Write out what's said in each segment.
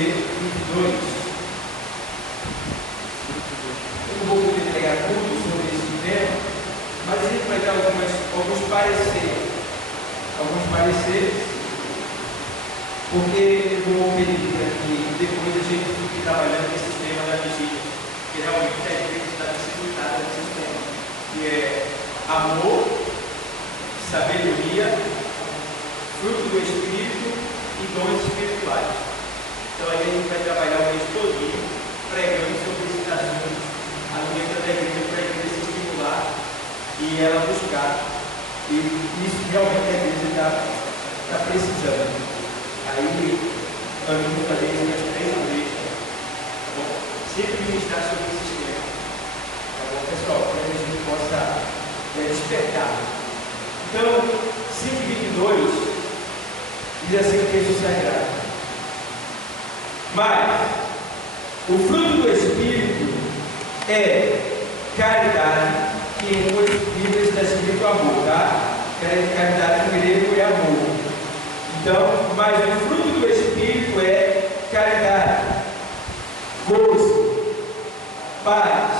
22. Eu não vou poder pregar tudo sobre esse tema, mas a gente vai dar alguns pareceres, porque eu vou pedir para que depois a gente fique trabalhando nesse tema da vigília, que realmente a igreja está necessitada desse tema, que é amor, sabedoria, fruto do Espírito e dons espirituais. Então a gente vai trabalhar o mês todinho pregando sobre esses assuntos, a dentro da igreja, para a igreja se estimular e ela buscar. E isso realmente a igreja está precisando. Aí nós vamos fazer isso nas 3 igrejas. Tá bom? Sempre ministrar sobre esses temas. Tá bom, pessoal? Para que a gente possa despertar. Então, 5:22 diz assim o texto sagrado: mas o fruto do Espírito é caridade, que em duas Bíblias está escrito amor, tá? Caridade em grego é amor. Então, mas o fruto do Espírito é caridade, gozo, paz,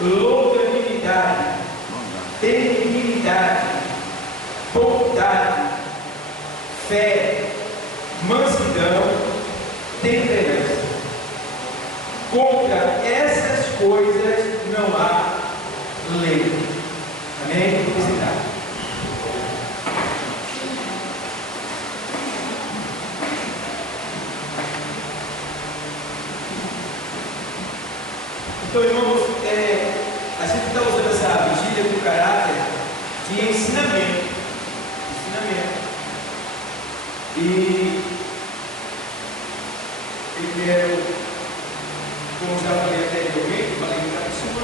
longanimidade, benignidade, bondade, fé, mansidão, temperança. Contra essas coisas não há lei. Amém? Felicidade. Então, irmãos, a gente está usando essa vigília com caráter de ensinamento. E eu quero, como já falei anteriormente, falei em Capsuma,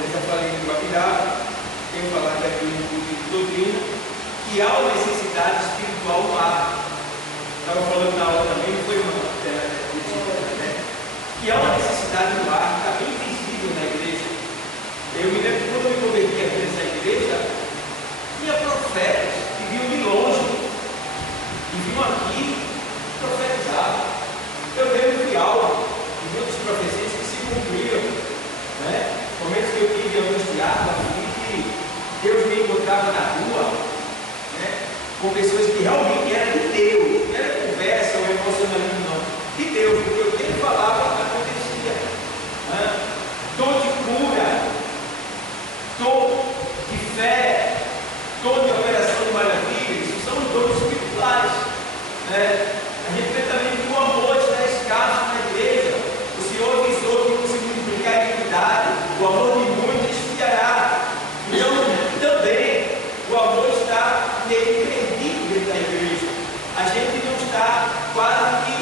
já falei em Guapirá, tenho falado aqui no culto de doutrina, que há uma necessidade espiritual no ar. Estava falando na aula também, não foi uma né? Que há uma necessidade no ar, está bem visível na igreja. Eu me lembro que quando eu me converti aqui nessa igreja, tinha profetas que vinham de longe e vinham aqui profetizar. Eu mesmo fui alvo de muitas profecias que se cumpriram, né? Momentos que eu tive angustiado, que Deus me encontrava na rua, né? Com pessoas que realmente eram de Deus, não era conversa ou emocionalismo, não, de Deus, porque o que ele falava acontecia. Né? Tom de cura, tom de fé, tom de operação de maravilhas, isso são os dons espirituais. Né? A gente vê também que o amor está escasso na igreja. O Senhor avisou que não se multiplicar a iniquidade, o amor de muitos esfriará. Então, também, o amor está meio perdido dentro da igreja. A gente não está quase que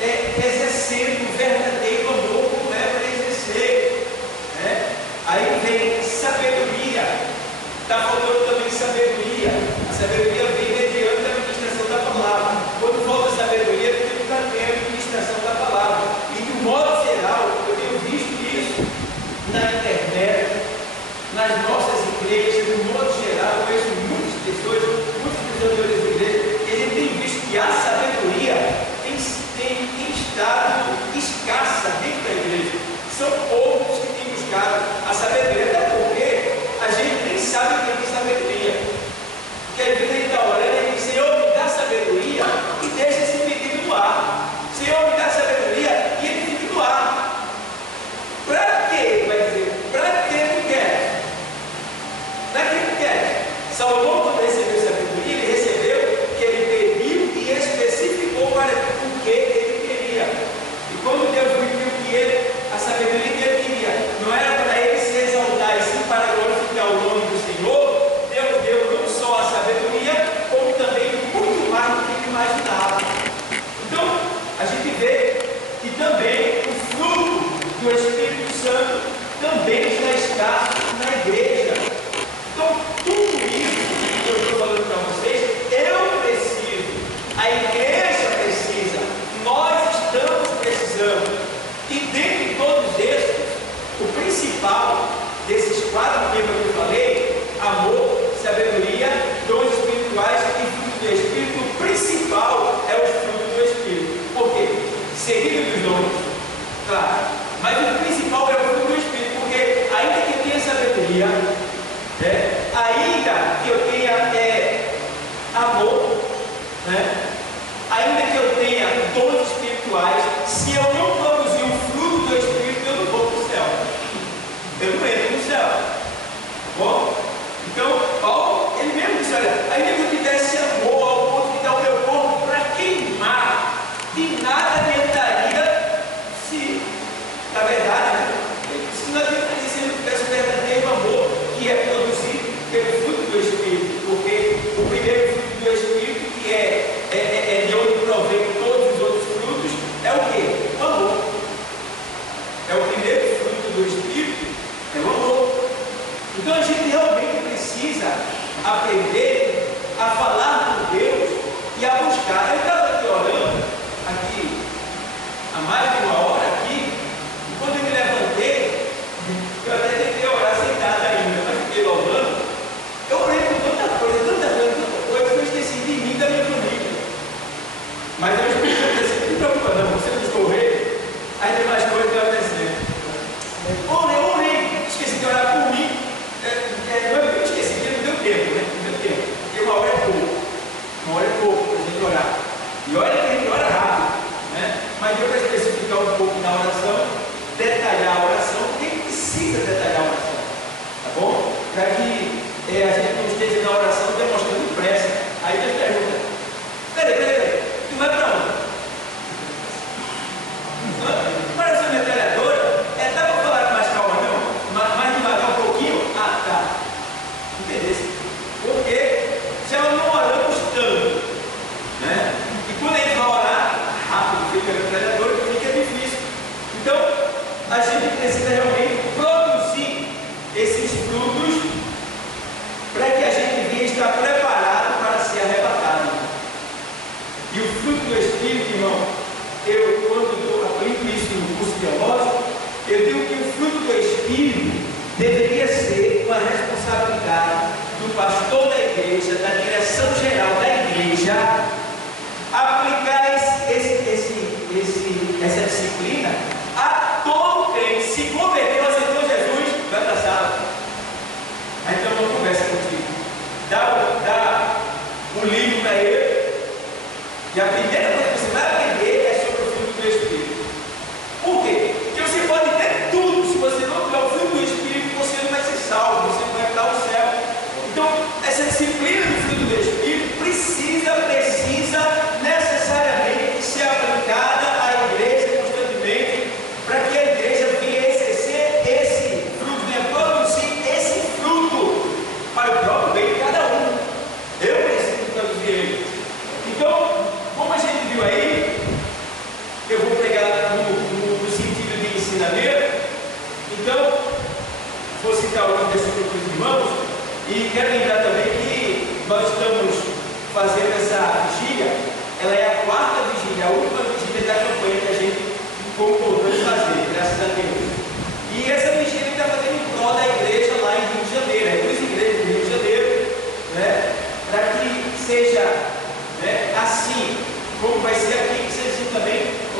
exercendo o verdadeiro amor como é para exercer. Né? Aí vem sabedoria. Está faltando também sabedoria. A sabedoria vem mediante a ministração da palavra. Quando falta sabedoria, tem que estar tendo a ministração da palavra. E de um modo geral, eu tenho visto isso na internet, nas nossas igrejas, de um modo geral, eu conheço muitas pessoas, muitos pregadores de igreja, que a gente tem visto que a sabedoria tem estado escassa dentro da igreja. São poucos que têm buscado a sabedoria, até porque a gente nem sabe o que é sabedoria. Porque às vezes a gente está orando e diz: Senhor, me dá sabedoria, e deixa esse pedido no ar. Senhor, me dá sabedoria, e ele fica no ar. Para quê? Vai dizer, para que tu quer? Para que tu quer? Salomão, quando recebeu sabedoria, ele recebeu que ele pediu e especificou para o que ele queria. E quando Deus viu que a sabedoria que ele queria não era para ele se exaltar, e sim para glorificar o nome do Senhor, Deus deu não só a sabedoria, como também muito mais do que ele imaginava. Então, a gente vê que também o fruto do Espírito Santo também está escasso na igreja. Então, tudo isso que eu estou falando para vocês, eu preciso, a igreja precisa, nós estamos precisando. E dentro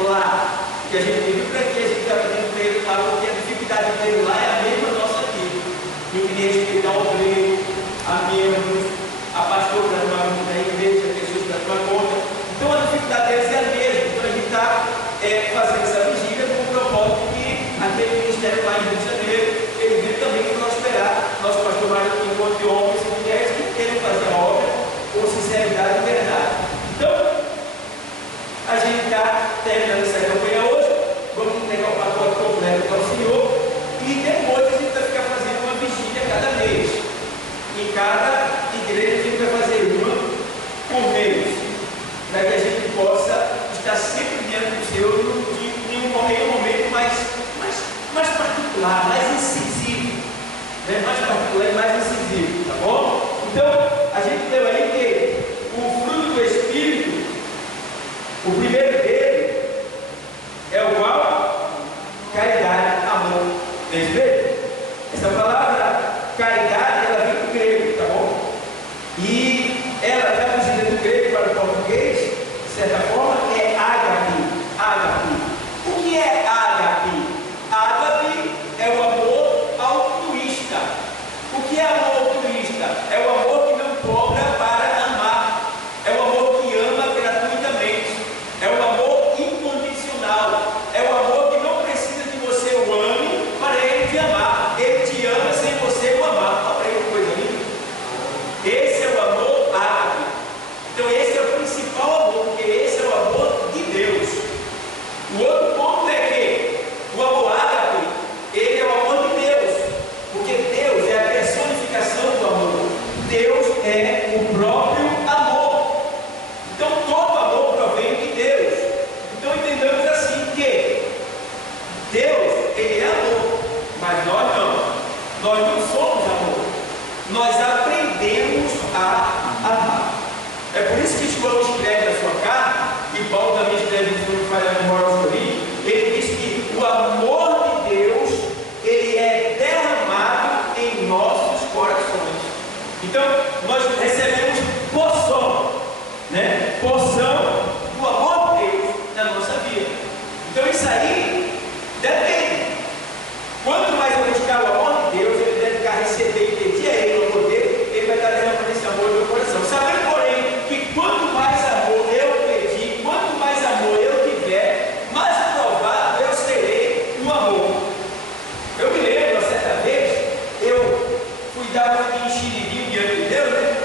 lá, que a gente vive para que a gente está pedindo para ele lá, porque a dificuldade dele lá é a mesma nossa aqui. Eu queria respeitar o obreiro, a membros, a pastor para tomar conta da igreja, pessoas para tomar conta. Então a dificuldade deles é a mesma. Então a gente está fazendo essa vigília com o propósito de que aquele ministério lá em Rio de Janeiro, ele vem também prosperar. Nosso pastor Mário encontre homens e mulheres que querem fazer a obra com sinceridade e verdade. Então, a gente está terminando essa campanha hoje, vamos entregar o pacote completo para o Senhor e depois a gente vai ficar fazendo uma vigília cada mês. Em cada igreja a gente vai fazer uma por mês, para que a gente possa estar sempre diante do Senhor em um momento mais particular, mais incisivo, né? Mais particular e mais incisivo, tá bom? Então, a gente leu aí que o fruto do Espírito, o primeiro dele é o qual? Caridade, amor. Entendeu? Essa palavra caridade, ela vem do grego, tá bom? E ela, traduzida do grego para o português, de certa forma, é ágape. Ágape. O que é ágape? Ágape é o amor altruísta. O que é amor altruísta? É o amor que não cobra para amar. É o amor que ama gratuitamente. É o amor incondicional. É o amor que não precisa que você o ame para ele te amar. Ele te ama sem você o amar. Olha aí que coisa linda. Esse é o amor ágape. Então esse é o principal amor, porque esse é o amor de Deus. O outro ponto é que o amor ágape, ele é o amor de Deus, porque Deus é a personificação do amor. Deus é o próprio amor. Então todo amor provém de Deus. Então entendamos assim que Deus, ele é amor, mas nós não. Nós não somos amor. Nós aprendemos a amar. É por isso que João escreve na sua carta, e Paulo também escreve no livro Falha Memória aos Coríntios, ele diz que o amor de Deus, ele é derramado em nossos corações. Então, nós recebemos porção, né? Porção do amor de Deus na nossa vida. Então, isso aí depende. Quanto mais eu buscar o amor de Deus, ele deve ficar receber e pedir a ele o amor dele, ele vai estar derramando esse amor no meu coração. Sabendo, porém, que quanto mais amor eu pedir, quanto mais amor eu tiver, mais provado eu serei no amor. Eu me lembro, uma certa vez, eu fui dar um enxeririnho diante de Deus, né?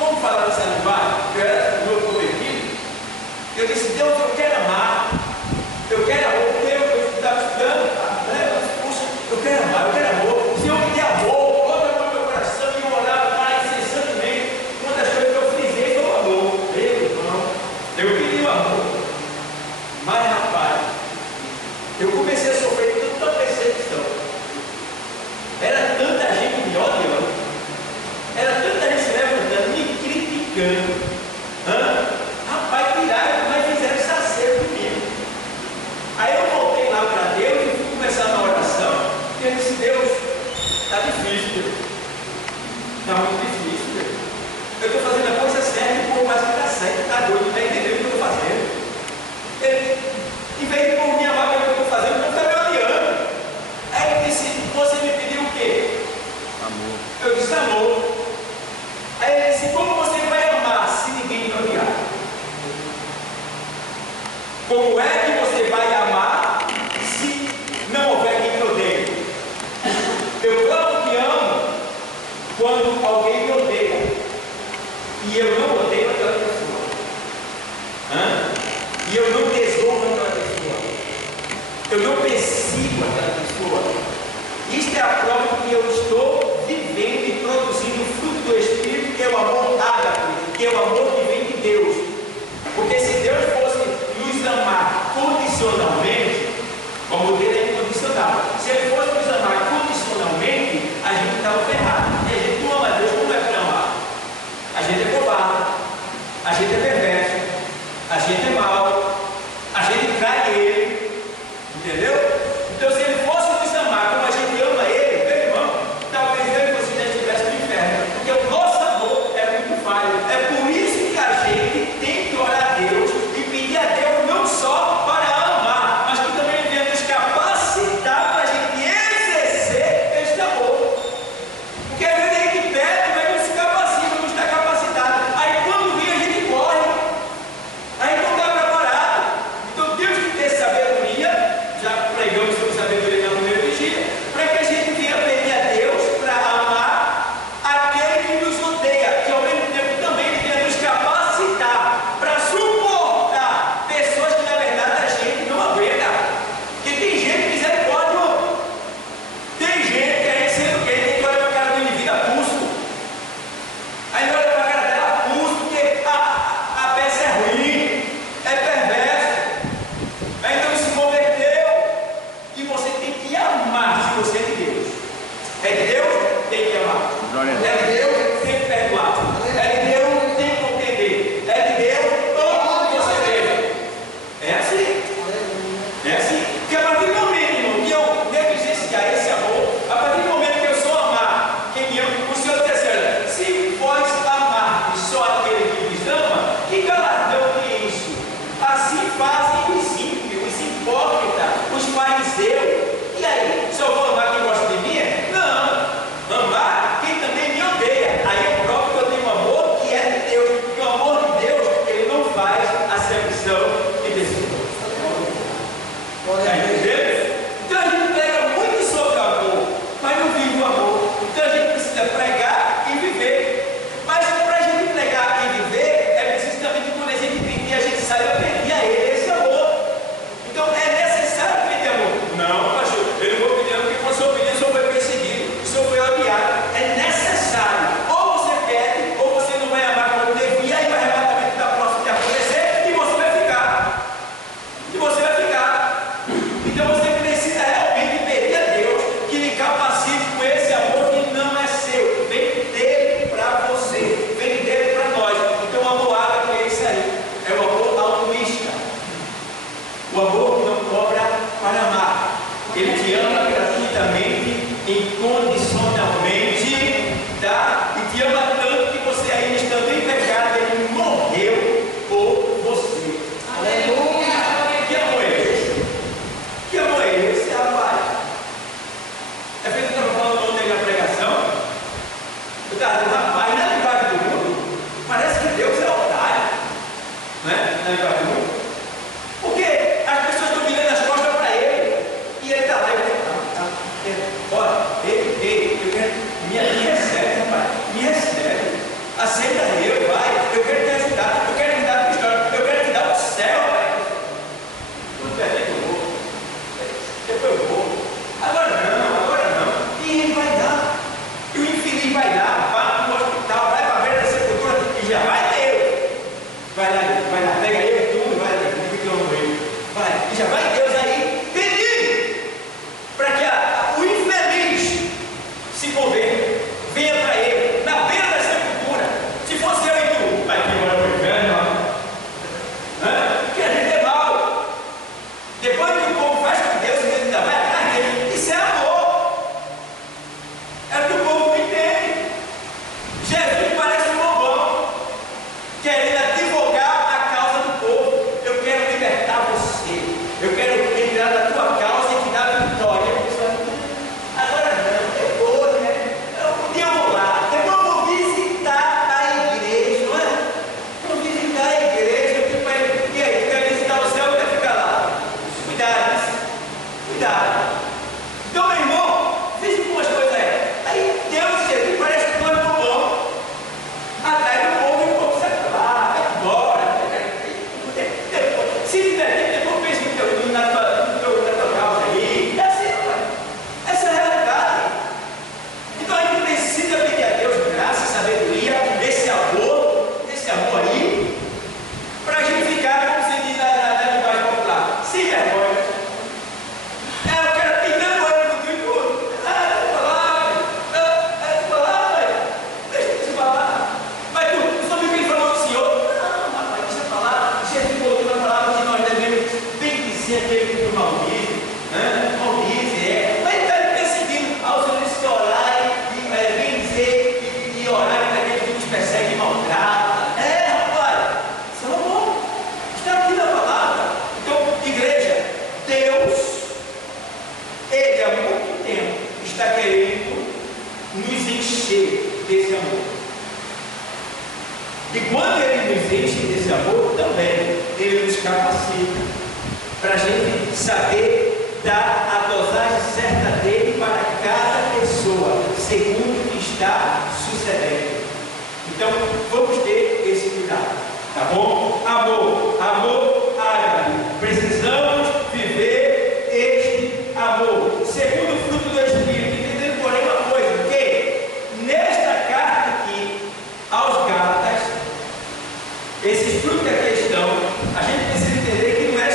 Vamos falar dessa linguagem? Eu era novo convertido. Eu disse, Deus, eu quero amar. Eu quero amor, porque eu estava estudando, né? Puxa, eu quero amar, eu quero amor. O Senhor me dê amor, coloca no meu coração e eu orava mais incessantemente. Uma das coisas que eu frisei foi o amor. Meu irmão, eu pedi o amor. Mas, rapaz, eu comecei a sofrer tanta perseguição. Era tanta gente me odiando. Era tanta gente se levantando, me criticando. Rapaz, tiraram, mas fizeram saceiro comigo. Aí eu voltei lá para Deus e fui começar na oração. E eu disse, Deus, está difícil, Deus. Está muito difícil, Deus. Eu estou fazendo a coisa certa e o povo mais que está certo, está doido, está entendendo o que eu estou fazendo. Ele, em vez de por me amar pelo que eu estou fazendo, o povo está me odiando. Aí ele disse, você me pediu o quê? Amor. Eu disse, amor. Aí ele disse, como você vai amar se ninguém te odiar? Como é que você vai amar se não houver quem me odeie? Eu claro que amo quando alguém me odeia e eu não odeio aquela pessoa, e eu não desonro aquela pessoa, eu não persigo aquela pessoa. Isto é a prova que eu estou vivendo e produzindo o fruto do Espírito, que é o amor ágape, que é o amor que vem de Deus. Porque se Deus fosse nos amar condicionalmente, o amor dele é incondicional. Se ele fosse nos amar condicionalmente, a gente estava ferrado. E a gente não ama Deus como é para amar. A gente é covarde, a gente é perverso, a gente é mau, a gente trai ele, entendeu? Então, se ele fosse nos amar como a gente ama ele, meu irmão, talvez eu e você já estivesse no inferno, porque o nosso amor é muito falho. É por isso Então você precisa realmente pedir a Deus que lhe capacite com esse amor que não é seu, vem dele para você, vem dele para nós. Então o amor ágape é isso aí, é o amor altruísta, o amor que não cobra para amar. Ele te ama gratuitamente, incondicionalmente, tá? E te ama tanto que você, ainda estando em pecado, ele morreu por você. Aleluia! Que amor é esse? Que amor é esse, rapaz? É feito que eu estava falando ontem na pregação. Eu estava dizendo, rapaz, na linguagem do mundo, parece que Deus é otário, né? Na linguagem do mundo. Porque as pessoas estão virando as costas para ele, e ele está lá e ele olha, ei, eu quero, me recebe, rapaz, me recebe, aceita eu, vai, eu quero te ajudar, eu quero te dar a história, eu quero te dar o céu, rapaz. Tudo bem, depois eu vou, agora não, e ele vai dar, e o infeliz vai dar, vai para o hospital, vai para a beira da sepultura, e já vai Deus, vai lá, pega ele, tudo, vai, fica com ele, vai, e já vai Deus aí, pedir, para que o infeliz se converta, venha para ele, na beira da sepultura. Se fosse eu e tu, vai que embora para o inferno, porque a gente é mau. Depois que o povo faz com Deus, ele ainda vai atrás dele. Isso é amor. É o que o povo não entende. Jesus parece um bobão, querendo advogar a causa do povo. Eu quero libertar você, eu quero entrar na tua causa e te dar vitória. Agora não, depois, né? Um dia eu vou lá, depois eu vou visitar a igreja, não é? Vou visitar a igreja, eu digo para ele, e aí, quer visitar o céu ou quer ficar lá? Cuidado. Então, meu irmão, veja como as coisas é. Aí Deus chega, parece que foi bom, atrás do povo e o povo sai para lá, vai embora. Se tiver tempo, depois pense na tua causa aí. É assim, não é? Essa é a realidade. Então a gente precisa pedir a Deus graça, sabedoria, esse amor aí, para a gente ficar, como se diz na linguagem popular, sem vergonha. Eu quero pintando o olho do tudo. Deixa eu falar. Mas tu só viu que ele falou do Senhor? Não, rapaz, deixa eu falar. Jesus colocou na palavra que nós devemos bem dizer aquele que maldize, né? Maldize, mas ele está perseguindo ao Senhor disse que orar e bem dizer e orar para aqueles que nos perseguem e maltratam. Rapaz, isso é amor. Está aqui na palavra. Então, igreja, Deus, Ele há muito tempo está querendo nos encher desse amor. E quando Ele nos enche desse amor, também Ele nos capacita para a gente saber dar a dosagem certa dele para cada pessoa, segundo o que está sucedendo. Então, vamos ter esse cuidado, tá bom? Amor ágape. Precisamos viver este amor. Segundo fruto do Espírito, entendendo porém uma coisa, que nesta carta aqui aos Gálatas, esses frutos que aqui estão, a gente precisa entender que não é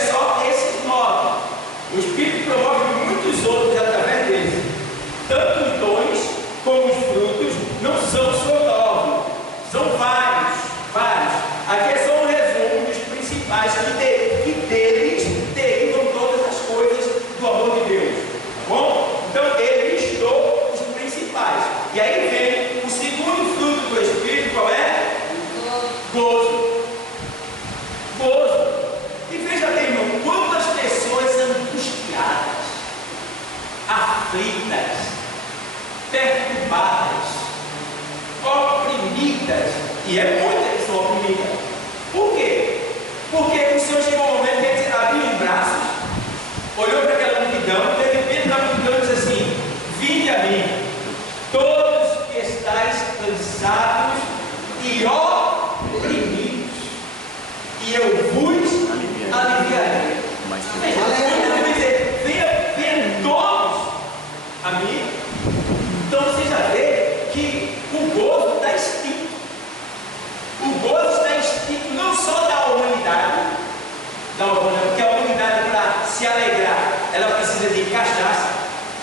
precisa de cachaça,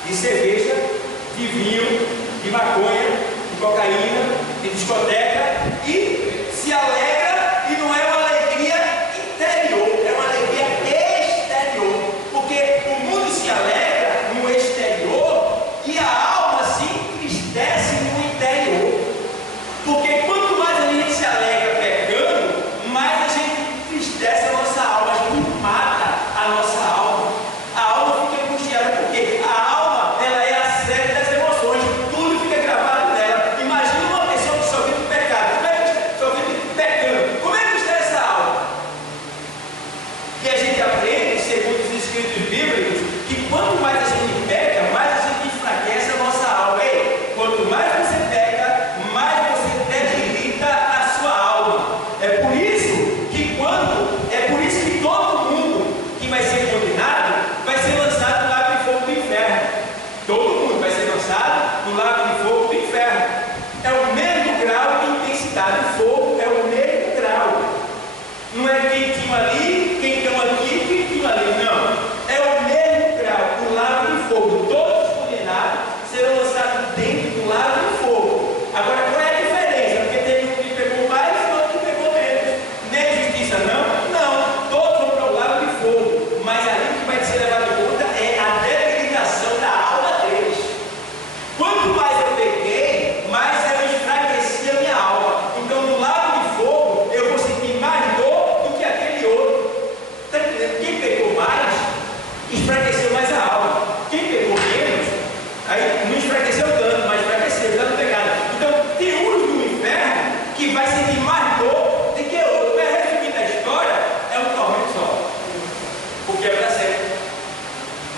de cerveja, de vinho, de maconha, de cocaína, de discoteca e se alegra, e não é uma alegria interior, é uma alegria exterior, porque o mundo se alegra no exterior e a alma se entristece no interior, porque quanto mais a gente se alegra pecando, mais a gente entristece a nossa alma, a gente mata a nossa alma. A alma fica angustiada, porque a alma, ela é a sede das emoções, tudo fica gravado nela. Imagina uma pessoa que só vive pecado, só vive pecando, como é que está essa alma? E a gente aprende, segundo os escritos bíblicos, que quanto mais a gente peca, mais a gente enfraquece a nossa alma. Ei, quanto mais você peca, mais você debilita a sua alma. É por isso que todo mundo que vai ser condenado vai ser lançado no lago de fogo do inferno. Todo mundo vai ser lançado no lago de fogo do inferno. É o mesmo grau de intensidade. O fogo é o mesmo grau. Não é quentinho ali, quentão aqui, quentinho ali. Não. É o mesmo grau. O lago de fogo. Todos os condenados serão lançados dentro do lago de fogo. Agora, qual é a diferença? Porque teve um que pegou mais e outro que pegou menos. Nem justiça, não? Não. Todos vão para o lago de fogo. Mas ali o que vai ser levado em conta é a debilitação da alma deles. Quanto mais eu peguei, mais eu enfraqueci a minha alma. Então, no lago de fogo, eu vou sentir mais dor do que aquele outro. Está entendendo? Quem pegou mais, enfraqueceu mais a alma. Quem pegou menos, aí não enfraqueceu tanto, mas enfraqueceu, tanto pecado. Então, tem uns no inferno que vai sentir mais dor do que outro. Mas resumindo a história, é um tormento só. Porque é para sempre.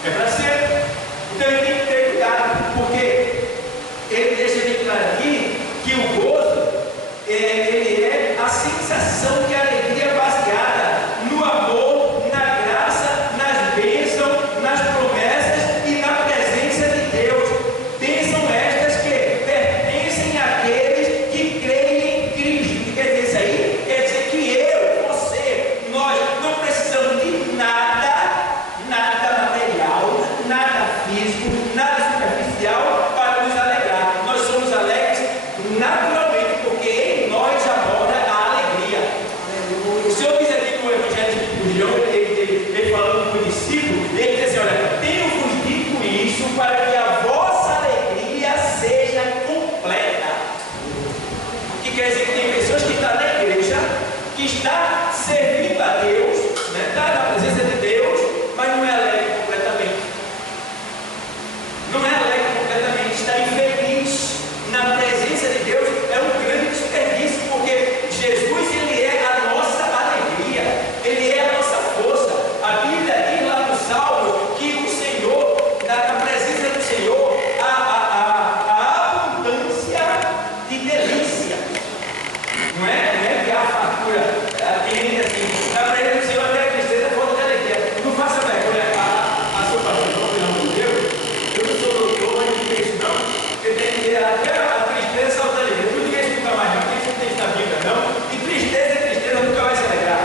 É para sempre. Então ele tem que ter cuidado, porque ele deixa bem claro aqui que o gozo ele é a sensação de alegria baseada no amor, na graça, nas bênçãos, nas promessas e na presença de Deus. Bênçãos estas que pertencem àqueles que creem em Cristo. O que quer dizer isso aí? Quer dizer que eu, você, nós não precisamos de nada material, nada físico, nada superficial para nos alegrar. Nós somos alegres naturalmente, porque em nós já mora a alegria. O Senhor diz aqui no Evangelho de João, ele falando com o discípulo, ele diz assim: olha, tenho-vos dito isso para que a vossa alegria seja completa. O que quer dizer que tem pessoas que estão na igreja, que está servindo a Deus, está na presença de Deus, mas não é alegre completamente. Não é alegre completamente, está infeliz na presença de Deus. É um grande desperdício, porque Jesus, ele é a nossa alegria, ele é a nossa força. A Bíblia diz lá no Salmo que o Senhor, na presença do Senhor, a abundância de delícia. Não é que a fartura tem gente assim, na presença do Senhor até a tristeza, falta de alegria. Não faça vergonha a sua pastor, pelo amor de Deus. Eu não sou doutor, mas não tem isso não. Eu tenho que ter até a tristeza, falta de alegria. Não ninguém explica mais não, quem não tem isso na Bíblia não. E tristeza nunca vai se alegrar.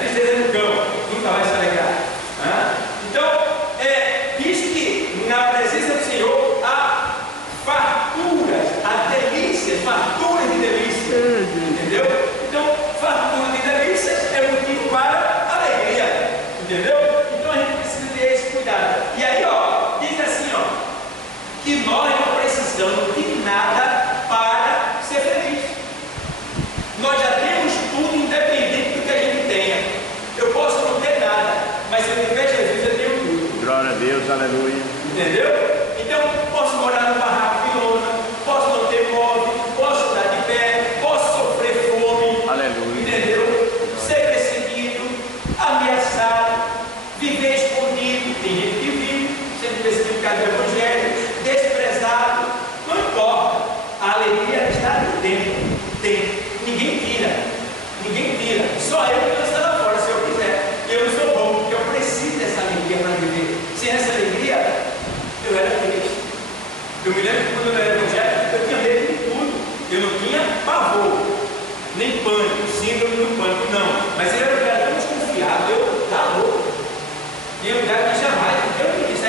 Tristeza no cão, nunca vai se alegrar. Então, diz que na presença do Senhor há farturas, há delícias, farturas de delícias. Entendeu? Então, fartura de delícias é motivo para alegria. Entendeu? Então a gente precisa ter esse cuidado. E aí, diz assim, que nós não precisamos de nada para ser feliz. Nós já temos tudo independente do que a gente tenha. Eu posso não ter nada, mas se eu tiver Jesus, eu tenho tudo. Glória a Deus, aleluia. Entendeu? Então, posso morar num barraco de lona, posso não ter móvel, posso estar de pé, posso sofrer fome. Aleluia. Entendeu? Ser perseguido, ameaçado, viver escondido. Tem gente que vive sendo perseguido por causa do Evangelho, desprezado. Não importa. A alegria está dentro. Ninguém tira. Ninguém tira. Só eu que lanço lá fora, se eu quiser. Eu não sou bom, porque eu preciso dessa alegria para viver. Sem essa alegria, eu era feliz. Eu me lembro que quando eu era evangélico, eu tinha medo de tudo. Eu não tinha pavor, nem pânico, síndrome do pânico, não. Mas ele era um cara tão desconfiado, eu tá louco. Tinha um lugar que jamais, eu me disse,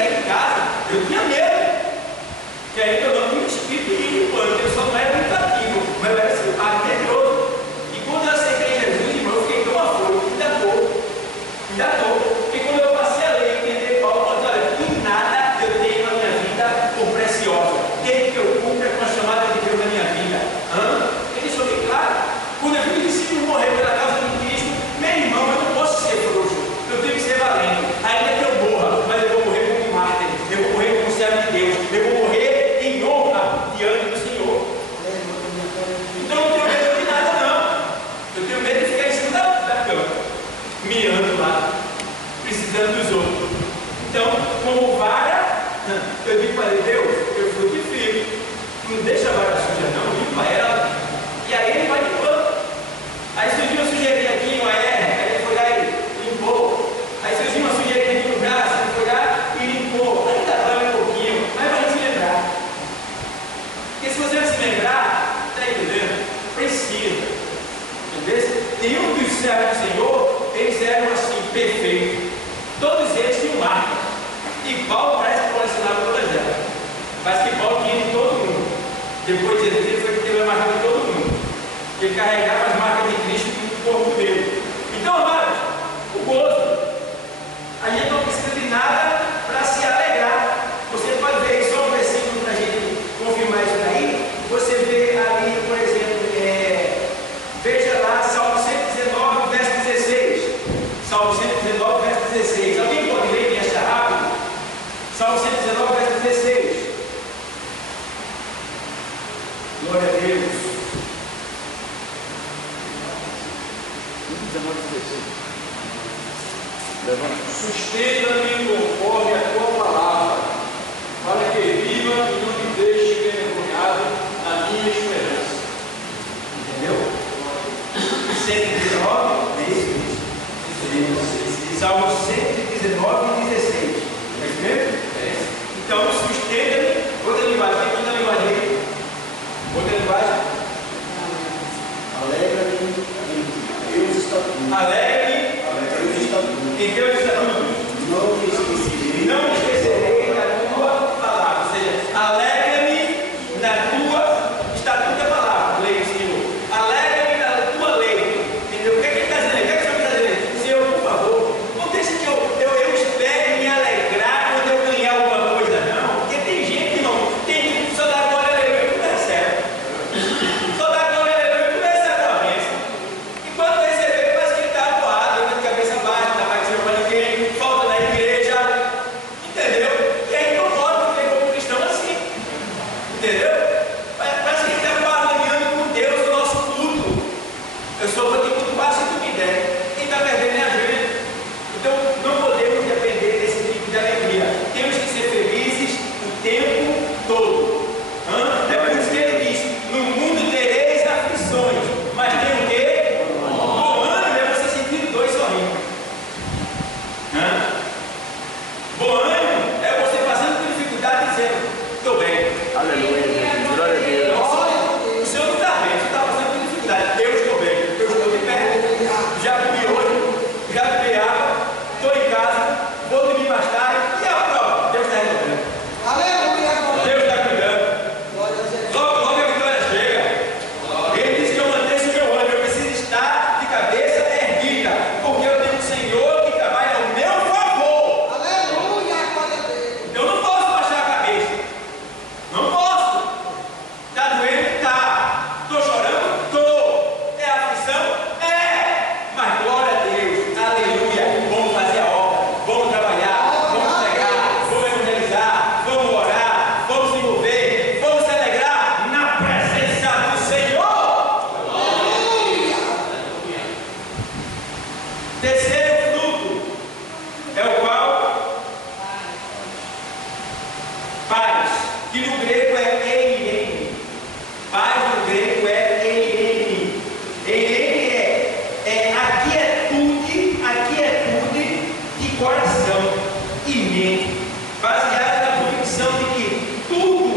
Então, como vara, eu digo para ele: Deus, eu fui de frio, não deixa a vara suja não, limpa ela. E aí ele vai limpando. Aí surgiu uma sujeirinha aqui, uma hernia, aí ele foi lá e limpou. Aí surgiu uma sujeirinha aqui no braço, ele foi lá e limpou. Ainda vai um pouquinho, mas vai se lembrar. Porque se você não se lembrar, está entendendo? Precisa. Entendeu? Nenhum dos servos do Senhor, eles eram assim, perfeitos. Todos eles tinham marca. E Paulo parece que colecionava todas elas. Parece que Paulo tinha de todo mundo. Depois de Jesus, ele foi que teve a marca de todo mundo. Ele carregava as marcas de Cristo no corpo dele. Então, amados, o gozo. A gente não precisa de nada para se alegrar. Você pode ver aí só um versículo para a gente confirmar isso daí. Você vê ali, por exemplo, veja lá, Salmo 119, verso 16. Salmo 119, verso 16. Alguém pode ler e achar rápido? Salmo 119, verso 16. Glória a Deus. 19, 16. Sustenta-me conforme a tua palavra, para que viva e não me deixe envergonhado na minha esperança. Entendeu? 119, é isso? Salmo 119, 16. É isso mesmo? É. Então, sustenta-me. Outra linguagem, tem outra linguagem aí? Outra linguagem? Alegra-me em Deus estatutos. Alegra-me em Deus estatutos. Não me esquecerei. Não me esquecerei da tua palavra. Ou seja, alegra-me na tua estatuto da palavra, lei do Senhor. Alegra-me na tua lei. Entendeu? O que é que ele está dizendo? O que é que o Senhor está dizendo? Senhor, por favor, não deixe que eu espere me alegrar quando eu ganhar alguma coisa, não. Porque tem gente, irmão, tem só dá glória a Deus e não recebe. Só dá glória a Deus e não recebe a bênção. E quando receber, parece que ele está avoado, ele está de cabeça baixa, não está mais para ninguém, falta na igreja. Entendeu? E aí não pode viver como cristão assim. Entendeu? Parece que ele está barganhando com Deus o nosso culto. Eu sou para te cultuar se tu me der. Quem está perdendo é a gente. Então não podemos depender desse tipo de alegria. Temos que ser felizes o tempo todo. É por isso que ele diz: no mundo tereis aflições, mas tem o quê? Bom ânimo é você sentir dois sorrindo. Bom ânimo é você passando por dificuldade dizendo: estou bem. Aleluia. Glória a Deus. O Senhor não está bem, você está passando por dificuldade. Eu estou bem, eu estou de pé. Já comi hoje, já bebi água, estou em casa, vou dormir mais tarde. E a prova? Deus está resolvendo. Deus está cuidando. Logo, logo a vitória chega. Ele disse que eu mantenho o meu ânimo. Eu preciso estar de cabeça erguida, porque eu tenho um Senhor que trabalha ao meu favor. Eu não posso baixar a cabeça. Não posso. Está doendo? Tá. Estou chorando? Estou. É aflição? É. Mas glória a Deus. Aleluia. Vamos fazer a obra. Vamos trabalhar. Vamos pregar. Vamos evangelizar. Vamos orar. Vamos se envolver. Vamos se alegrar na presença do Senhor. Terceiro fruto é o qual? Paz, que no grego é eirene. Paz no grego é eirene. Eirene é a quietude de coração e mente, baseada na convicção de que tudo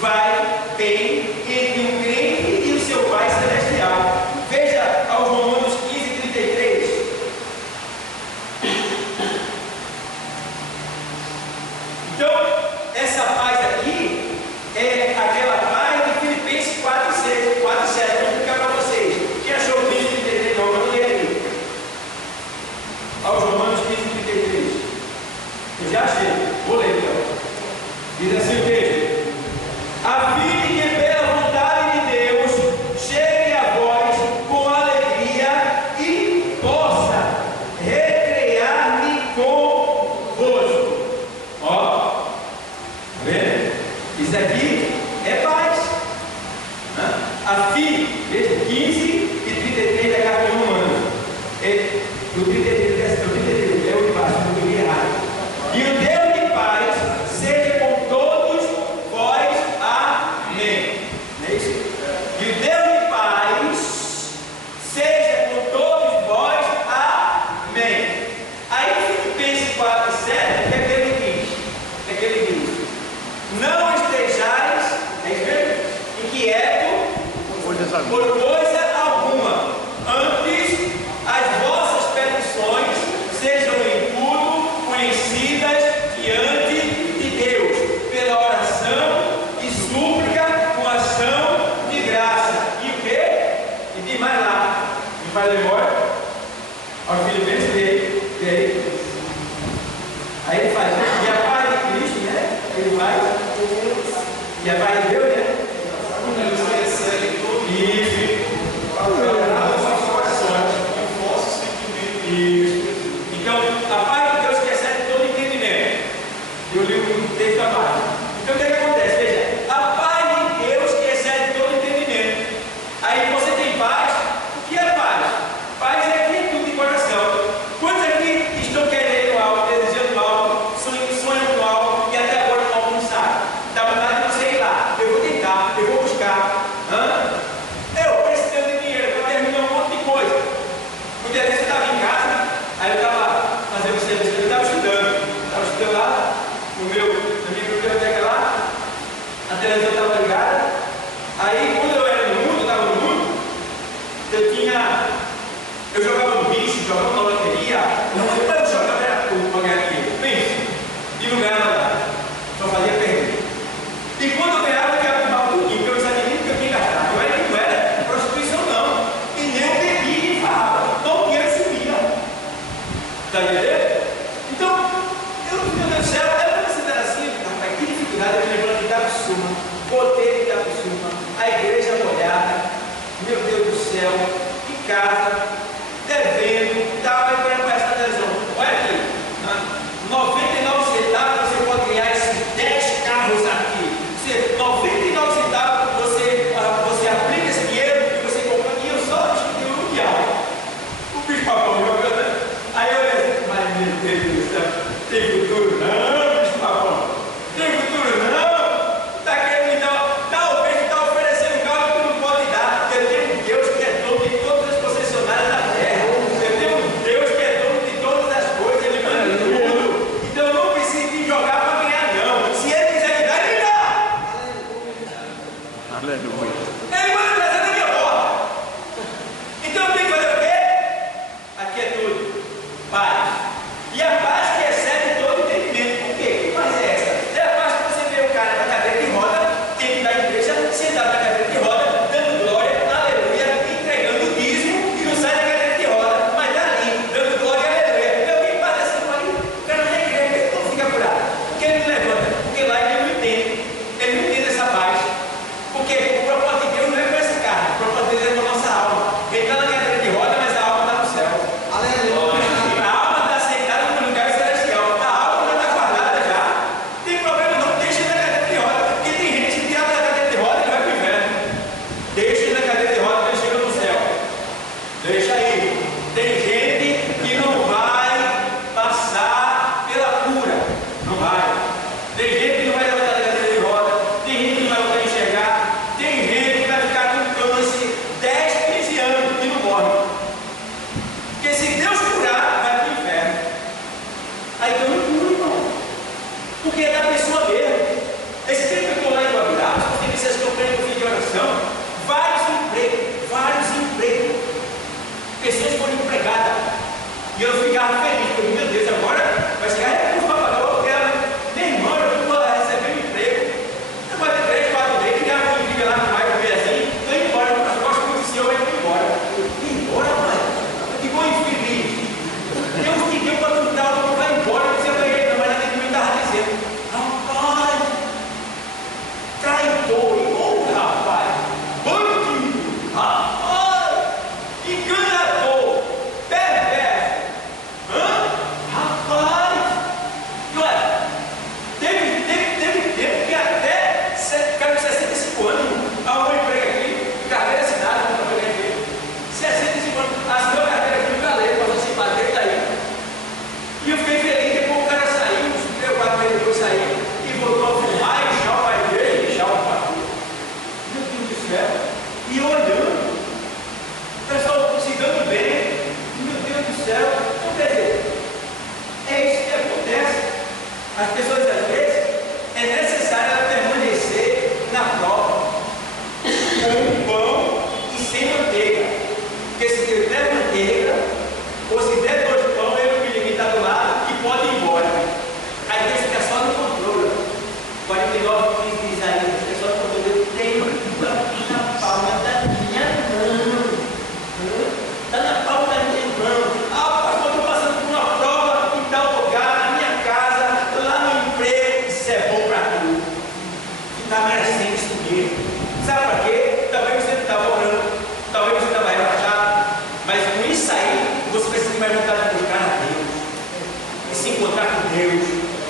vai bem entre o crente e o seu Pai Celestial. Veja aos Romanos 15:33. Então, essa paz aqui é aquela paz de Filipenses 4:7. Vou explicar para vocês. Quem achou o 15:33? Não, eu não li ali. Aos Romanos 15:33. Eu já achei. Vou ler então. Diz assim o texto: a fim de que pela vontade de Deus chegue a vós com alegria e possa recrear-me convosco. Ó, tá vendo? Isso aqui é paz. A fim, veja, 15:33 da carta de Romanos. O 33 é o de baixo, eu li errado. Aí ele faz, e a paz de Cristo, né? Ele vai, e a paz de Deus, né? Isso. Então, a paz de Deus que excede todo entendimento. Eu li o texto da paz. Então, o que acontece? Veja, a paz de Deus que excede todo entendimento. Aí você tem paz. O que é paz? Paz é quietude de coração. Quantos aqui estão querendo algo, desejando algo, sonhando algo e até agora não alcançaram? Dá vontade de você ir lá. Eu vou tentar, eu vou buscar. Eu preciso de dinheiro para terminar um monte de coisa. Um dia desse eu estava em casa, aí eu estava fazendo serviço, eu estava estudando lá, na minha biblioteca lá, a televisão estava ligada. Aí quando eu era no mundo, eu estava no mundo, eu jogava no bicho, jogava na loteria, eu jogava era tudo para ganhar dinheiro, pensa, e não ganhava nada, só fazia perder. E quando eu ganhava, eu ia tomar tudo, porque eu sabia nem que eu tinha gastado. Não era prostituição, não. E nem eu bebia e falava. Então o dinheiro subia. Está entendendo? Então, meu Deus do céu, eu considero assim, rapaz, que dificuldade eu me lembrando de Itapissuma, botei de Itapissuma, a igreja molhada, meu Deus do céu, em casa, devendo, estava esperando para essa televisão. Olha aqui, 99 centavos você pode ganhar esses 10 carros aqui. 99 centavos você aplica esse dinheiro e você compra dinheiro só de dinheiro mundial. O bicho-papão jogando, né? Aí eu olhei, mas meu Deus do céu, tem futuro não, bicho-papão? Tem futuro não? Está querendo me dar, talvez está oferecendo um carro que tu não pode dar. Eu tenho um Deus que é dono de todas as concessionárias da terra. Eu tenho um Deus que é dono de todas as coisas, ele manda tudo. Então eu não preciso de jogar para ganhar, não. Se ele quiser me dar, ele me dá. Aleluia. Ele manda trazer na minha porta. Então eu tenho que fazer o quê? Aqui é tudo. Paz. E a paz que excede todo entendimento. Por quê? Que paz é essa? É a paz que você vê o cara na cadeira de roda, dentro da igreja, sentado na cadeira de roda, dando glória, aleluia, entregando o dízimo e não sai da cadeira de roda, mas está ali, dando glória, aleluia. Eu vi paz assim, o cara não é igreja, por que não fica curado? Porque ele não levanta, porque lá ele não entende. Ele não entende essa paz. Porque o propósito de Deus não é com essa carne, o propósito de Deus é com a nossa alma. Ele está na cadeira de roda, mas a alma está no céu. A alma está aceitada no lugar celestial. A alma já está guardada já. Tem problema não, deixa ele na cadeira de roda. Porque tem gente que tira da cadeira de roda e vai para o inferno. Deixa ele na cadeira de roda e ele chega no céu. Deixa aí. Tem gente que não vai passar pela cura. Não vai. Tem gente que não vai levantar da cadeira de roda. Tem gente que não vai voltar a enxergar. Tem gente que vai ficar com câncer 10, 15 anos e não morre. Porque se Deus curar, vai para o inferno. Aí Deus não cura, irmão. Porque é da pessoa mesmo. Esse tempo que eu estou lá em Guabirá, os vocês que eu prego no fim de oração, vários empregos. Pessoas foram empregadas. E eu ficava feliz, porque meu Deus, agora vai chegar recurso para pagar o hotel. Meu irmão, eu vou receber um emprego. Eu vou ter 3, 4 meses, que a minha fica lá no mais assim, estou indo embora, eu gosto muito do Senhor, mas estou embora. Estou embora, pai. Que bom infeliz. Deus te deu para tu dar, não vai embora, você vai ir, não, mas nada que me estava dizendo. Rapaz, traidor, rapaz, bandido, rapaz, enganador, perverso. Rapaz, e olha, teve tempo que até cara de 65 anos arrumou emprego aqui, carteira assinada, não foi aqui. 65 anos, assinou a carteira aqui no Galeiro, passou assim, bateu daí. E eu fiquei feliz, depois o cara saiu, uns 3 ou 4 meses depois saiu, e voltou a fumar, e chau para a igreja, e chau para a rua. Meu Deus do céu, e olhando, o pessoal se dando bem, meu Deus do céu, então quer dizer, é isso que acontece. As pessoas às vezes é necessário ela permanecer na prova, com pão e sem manteiga. Porque se der manteiga, ou se der 2 pão, ele o filho que está do lado e pode ir embora. Aí tem que ficar só no controle. 49, 15 diz aí, fica só no controle. Eu tenho aqui na palma da minha mão. Está na palma da minha mão. Ah, pastor, estou passando por uma prova em tal lugar, na minha casa. encontrar com Deus,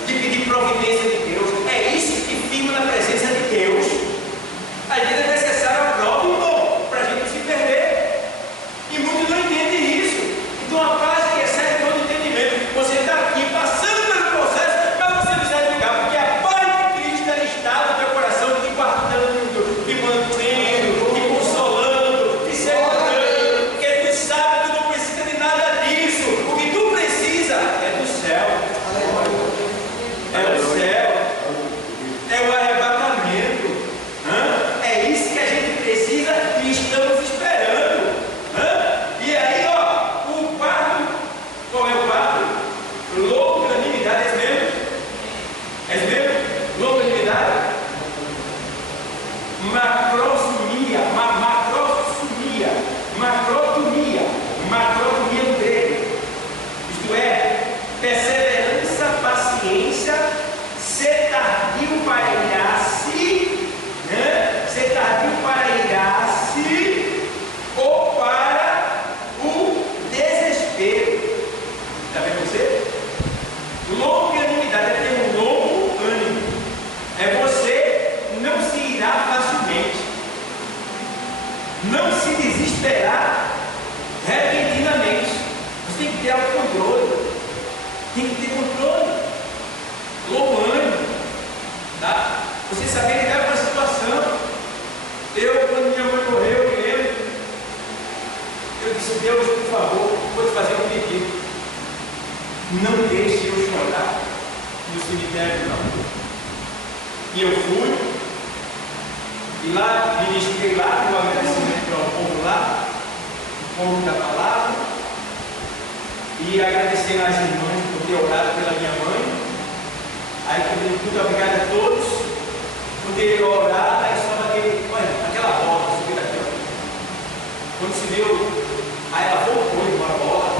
de pedir providência de Deus. É isso que firma na presença de Deus. Às vezes é necessário a prova, irmão, para a gente não se perder. E muitos não entendem isso. Então a paz que excede todo entendimento. Você está aqui passando pelo processo, mas você não sabe ligar, porque a paz de Cristo ela está no teu coração, te guardando, te mantendo, te consolando, te segurando, porque tu sabe que tu não precisa de nada disso. O que tu precisa é do céu. É o céu. É o arrebatamento. É isso que a gente precisa e estamos esperando. E aí, ó, o quarto, qual é o quarto? Longanimidade, é mesmo? É mesmo? Longanimidade? Macrotomia no grego. Isto é, perseverança, paciência, ser tardio para irar-se, ser tardio para irar-se ou para o desespero. Está vendo você? Longanimidade é ter um longo ânimo. É você não se irar facilmente, não se desesperar repentinamente. Você tem que ter autocontrole, tem que ter controle, longo ânimo, tá? Você saber lidar com a situação. Quando minha mãe morreu, eu me lembro, eu disse: Deus, por favor, vou te fazer um pedido. Não deixe eu chorar no cemitério, não. E eu fui, e lá, ministrei lá, no agradecimento ao povo lá, o povo da palavra, e agradecendo às irmãs por ter orado pela minha mãe. Aí, muito obrigado a todos por terem orado. Aí só aquela bola, subir daqui, ó. Quando se deu, aí ela voltou e uma bola.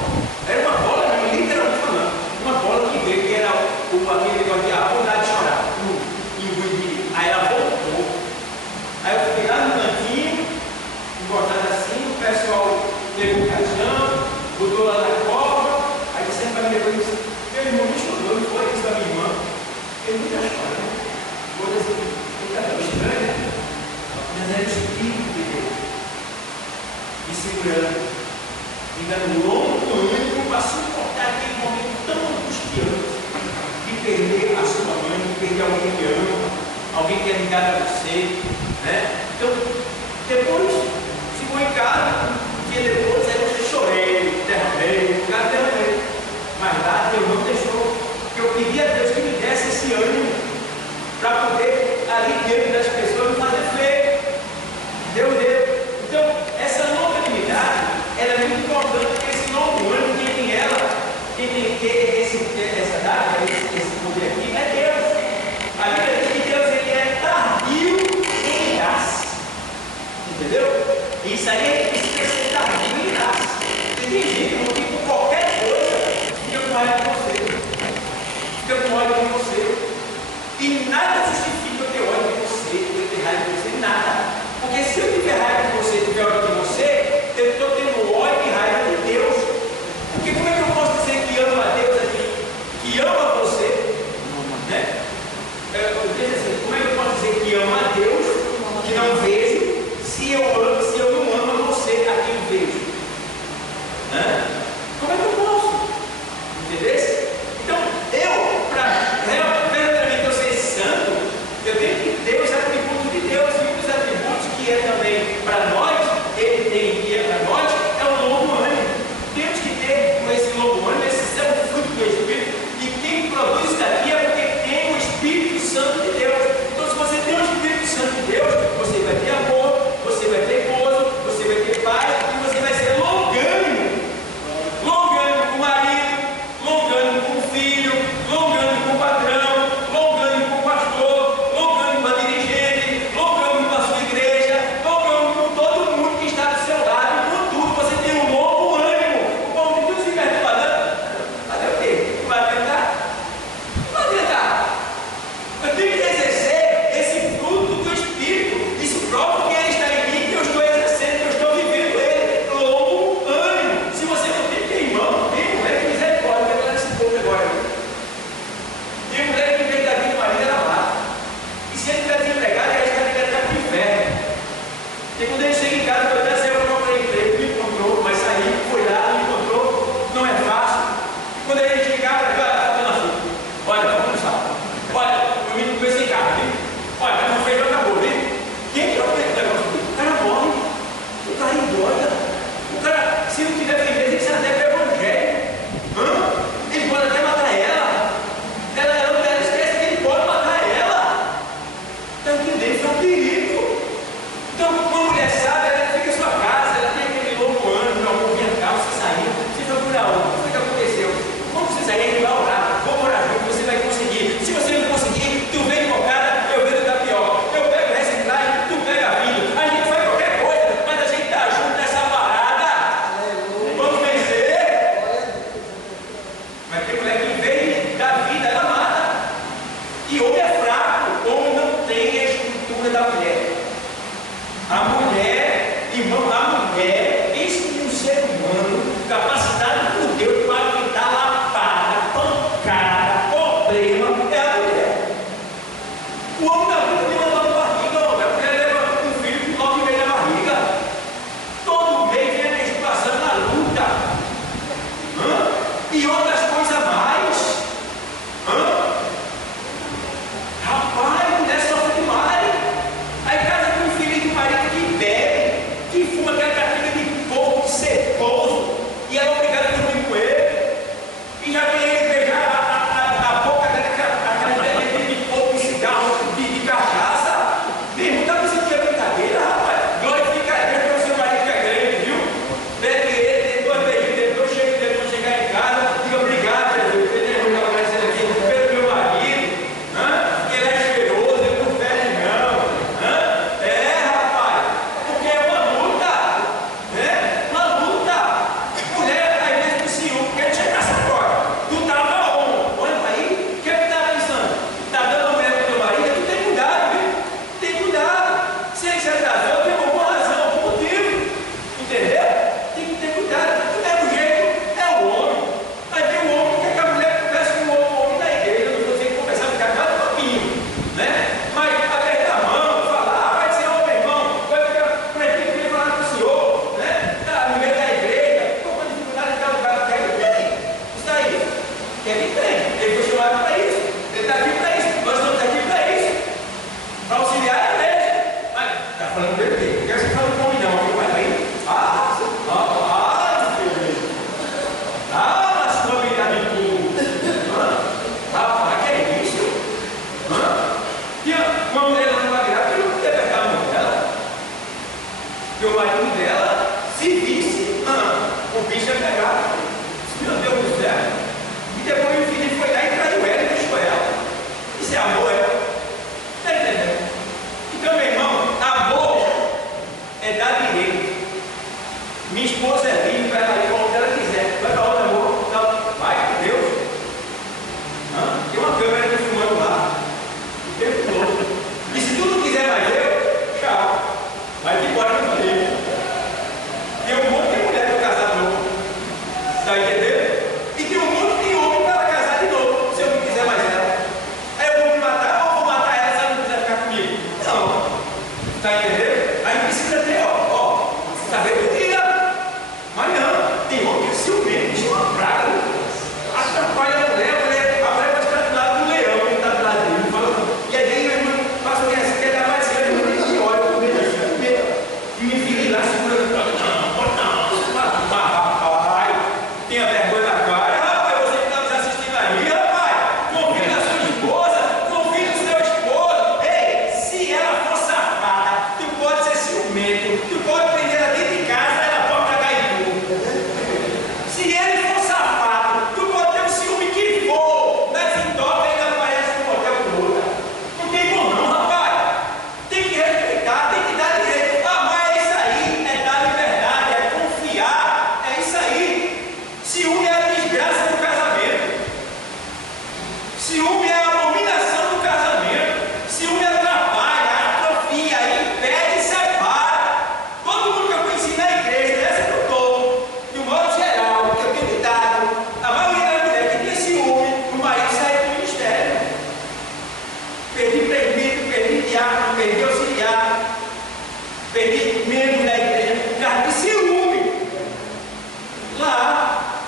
Era uma bola, literalmente falando, uma bola que veio, que era aquele negócio de água, dá de chorar. Aí ela voltou. Aí eu fiquei lá no cantinho, botado assim, o pessoal pegou o caixão, botou lá na cova. Aí disse para mim depois: meu irmão me chorou, não foi isso da minha irmã. Ele nunca chora, né? Coisa assim, estranha, né? Mas era o Espírito de Deus me segurando, me dando longo ânimo para suportar aquele momento tão angustiante de perder a sua mãe, de perder alguém que ama, alguém que é ligado a você, né? Então, depois ficou em casa, um dia depois, aí eu chorei, derramei, mas lá Deus não deixou, porque eu pedi a Deus que me desse esse ânimo para poder, ali diante das pessoas, me fazer fé. Deus deu. Então, essa longanimidade, ela é muito importante, porque esse longo ânimo, quem tem ela, quem tem que ter essa dádiva, esse poder aqui, é Deus. A Bíblia diz que Deus ele é tardio em irar-se. Entendeu? Isso aí precisa ser tardio Ciúme é a abominação do casamento. Ciúme atrapalha, atrofia, impede e separa. Todo mundo que eu conheci na igreja, nessa que eu estou, de um modo geral, que eu tenho lidado, a maioria da mulher que tinha ciúme, o marido saiu do ministério. Perdi presbítero, perdi diácono, perdi auxiliar, perdi membro da igreja por causa de ciúme. Lá,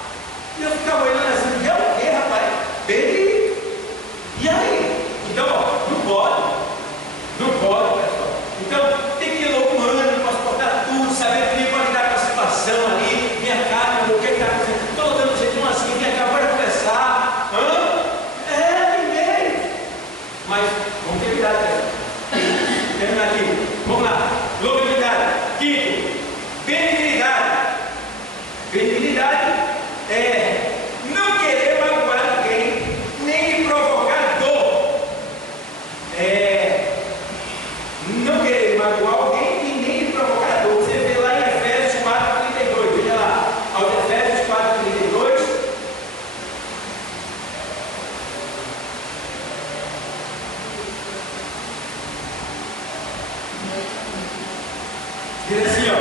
e eu ficava olhando assim, é o quê, rapaz? Perdi. E aí? Então, ó, não pode, pessoal. Então, tem que ir louco humano para suportar tudo, saber que nem pode lidar com a situação ali. Minha cara, o que está acontecendo? Estou dando jeito de assim, minha cara pode conversar. Primeiro. Mas, vamos ter cuidado, pessoal. Terminar aqui. Vamos lá. Longanimidade. Quinto, benignidade. Benignidade é não querer magoar ninguém, nem provocar dor. Não querer magoar alguém e nem provocar dor. Você vê lá em Efésios 4:32. Veja lá. Aos Efésios 4:32. Diz assim, ó.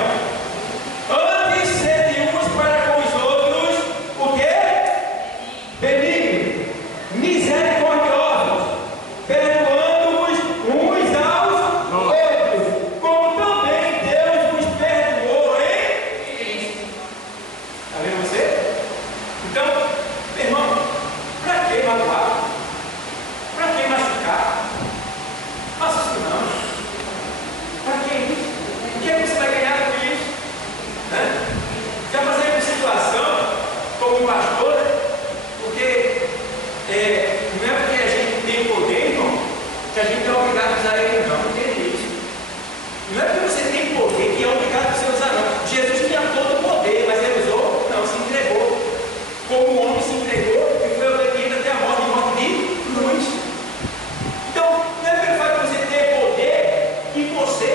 Antes sede uns para com os outros, o quê? Benignos, misericordiosos, perdoando-vos uns aos outros, como também Deus vos perdoou em Cristo. Está vendo você? Então, meu irmão, para que magoar? Para que machucar? Faça isso não. Para que isso? O que é que você vai ganhar com isso? Já passei por situação como pastor, porque não é porque a gente tem poder, irmão, que a gente é obrigado a usar ele, não. Não tem isso. Não é porque você tem poder que é obrigado a você usar, não. Jesus tinha todo o poder, mas ele usou? Não, se entregou. Como o homem se entregou e foi obediente até a morte de cruz. Então, não é pelo fato de você ter poder que você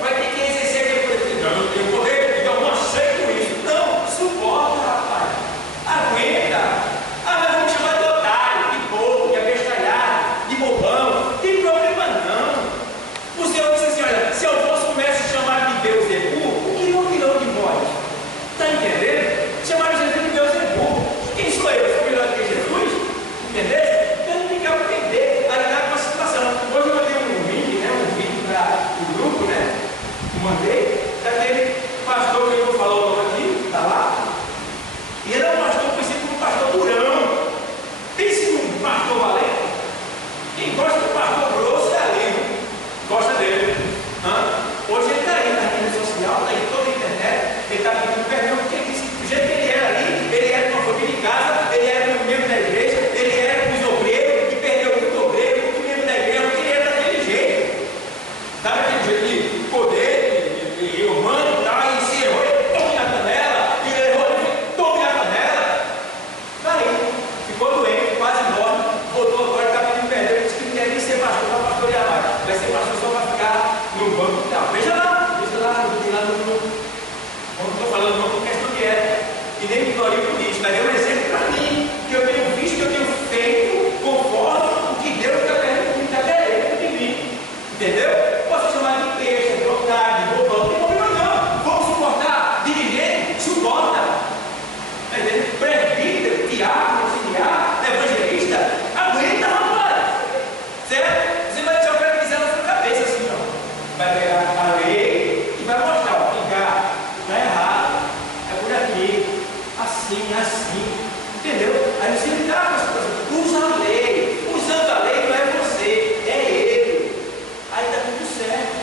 vai ter que exercer aquele poder. Não, eu não tenho poder, então não aceito isso. Não, suporta, rapaz. Aguenta. Mas vamos chamar de otário, de bobo, de abestalhado, de bobão. Não tem problema não. O Senhor disse assim, olha, se eu fosse um mestre chamado de Beelzebul, o que não tirou de vós? Está entendendo? Chamaram Jesus de Beelzebul. Quem sou eu? Sou melhor do que Jesus? Entendeu? Então tem que aprender a lidar com a situação. Hoje eu mandei um vídeo para o grupo, mandei, daquele pastor que eu falou o nome aqui, está lá. E ele é um pastor conhecido como pastor durão. Pense num pastor valente. Quem gosta do pastor grosso é ali, gosta dele. Hoje ele está aí na rede social, está em toda a internet, ele está pedindo perdão, porque ele disse do jeito que ele era ali, ele era de uma família em casa, ele era um membro da igreja, ele era com os obreiros, e perdeu muito obreiro, muito membro da igreja, porque ele era daquele jeito. Sabe aquele jeito de poder, e humano e tal, e se errou, ele tome na canela, e ele errou, ele tome na canela. Daí, ficou doente, quase morre, voltou agora, está pedindo perdão, disse que não quer nem ser pastor, para pastorear mais. Vai ser pastor só para ficar no banco e tal. Veja lá no. Como estou falando, não por questão de ética, e nem de glória política, mas é um exemplo para mim, que eu tenho visto, que eu tenho feito conforme o que Deus está querendo de mim. Entendeu? Posso chamar de peixe, de otário, de bobão, não tem problema não. Vamos suportar, dirigente, suporta. Está entendendo? Presbítero, diácono, auxiliar, evangelista, aguenta, rapaz. Certo? Você vai deixar o cara pisar na sua cabeça assim, não. Vai pegar a lei e vai mostrar, ó, ligar, está errado, é por aqui, assim, entendeu? Aí você lidar com essa coisa, usa a lei, usando a lei não é você, é ele. Aí está tudo certo.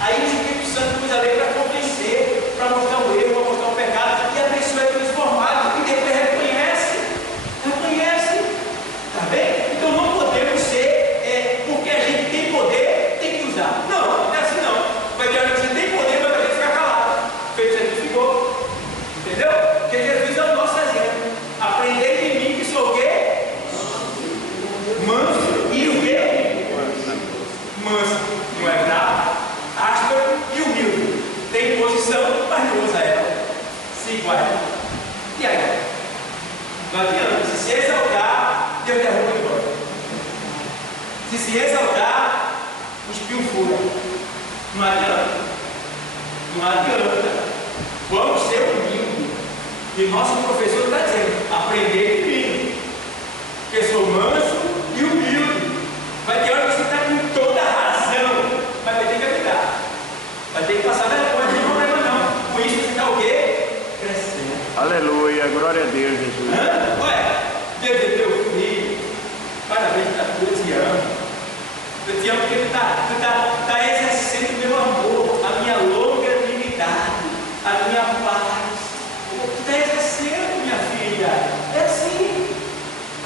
Aí o Espírito Santo usa a lei para convencer, para mostrar o erro, para mostrar o pecado, e a pessoa é transformada, e depois reconhece, tá bem? Então não podemos ser, porque a gente tem poder, tem que usar. Não é assim não. Vai ter hora que você tem poder, mas vai ter que ficar calado. Feito Jesus ficou. Entendeu? Porque Jesus é o nosso exemplo. Aprendei de mim que sou o quê? Manso e o quê? Manso. Não é bravo, áspero e humilde. Tem posição, mas não usa ela. Se guarda. E aí? Não adianta. Se exaltar, Deus derruba de glória. se exaltar, o espinho fura. Não adianta. Não adianta. Vamos ser humildes. E nosso professor está dizendo: aprender de mim, porque sou manso e humilde. Vai ter hora que você está com toda a razão, mas vai ter que aplicar. Vai ter que passar vergonha, não tem problema não. Com isso você está o quê? Crescendo. Aleluia, glória a Deus, Jesus. Olha, Deus é teu filho. Parabéns, eu te amo. Eu te amo porque tu tá exercendo o meu amor, a minha longanimidade, a minha paz. Tu está exercendo, minha filha. É assim.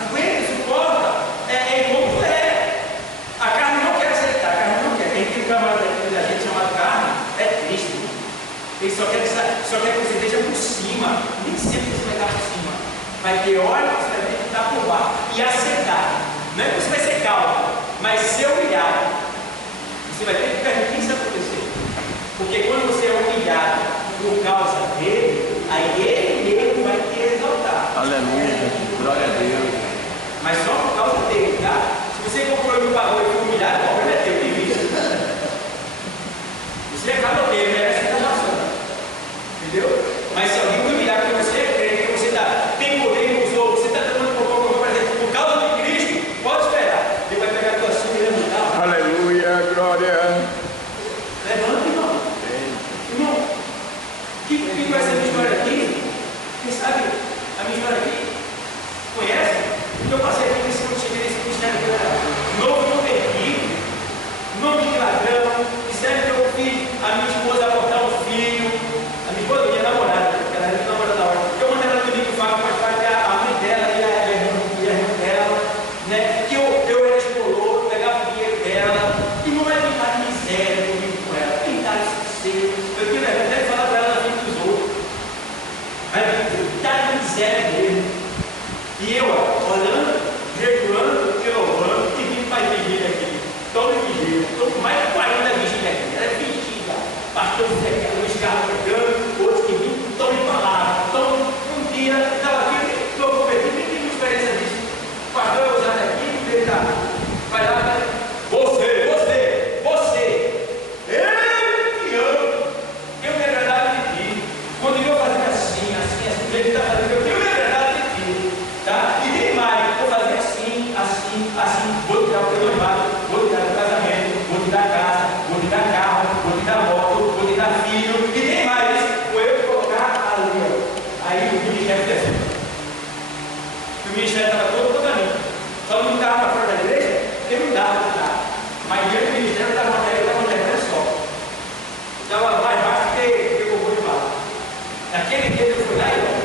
Aguenta, suporta. É como tu é. A carne não quer aceitar, a carne não quer. Tem aquele camarada da gente chamado carne, é triste. Ele só quer que você esteja por cima. Nem sempre você vai estar por cima. Vai ter hora que você vai ter que estar por baixo e aceitar. Não é que você vai ser calmo, mas ser humilhado. Você vai ter que permitir isso acontecer. Porque quando você é humilhado por causa dele, aí ele mesmo vai te exaltar. Aleluia, glória a Deus. Mas só por causa dele, tá? Se você comprou no pagou e foi humilhado, o problema é teu, de vista. Você é calor dele, merece estar passando. Entendeu? Mas se alguém humilhar porque você é crente, porque você tem poder nos outros, você está tomando por exemplo, por causa de Cristo, pode esperar. Ele vai pegar a tua sua e levantar. Aleluia, glória. Levanta, irmão. Irmão, quem vai ser a minha história aqui? Quem sabe a minha história aqui? Conhece? Eu passei aqui cheguei nesse ministério que era novo convertido, nome de ladrão, disseram que eu fiz a minha esposa abortar um filho, a minha esposa, minha namorada, porque ela era minha namorada da hora. Eu mandei ela comigo que fala, mas vai ter a mãe dela e a irmã dela, né? Que eu era espolou, pegava o dinheiro dela, e não é pintar de miséria comigo com ela, pintar de sucesso. Eu tinha vergonha até de falar para ela na frente dos outros, mas pintar de miséria dele. E eu, olhando, jejuando e louvando, e vindo para a vigília aqui. Todo vigília. Estou com mais de 40 vigílias aqui. Era vigília. Pastor José Luiz Carlos pregando, outros que vinham, estão em palavra. Então, um dia, estava aqui, estou convertido, nem tenho experiência disso. O pastor é usado aqui, ele está. Vai lá, você, eu te amo. Eu me agradava de ti. Quando eu fazia assim, o jeito que está fazendo, eu me agradava de ti. Tá? E tem mais, vou fazer assim, vou te dar o teu noivado, vou te dar o casamento, vou te dar casa, vou te dar carro, vou te dar moto, vou te dar filho, e tem mais, vou eu colocar ali, ó. Aí o ministério desceu. O ministério estava todo para mim. Só não estava para fora da igreja, porque não dava. Mas dentro do ministério estava uma terra só. Estava mais baixo que eu vou de baixo. Naquele dia eu fui lá e ó.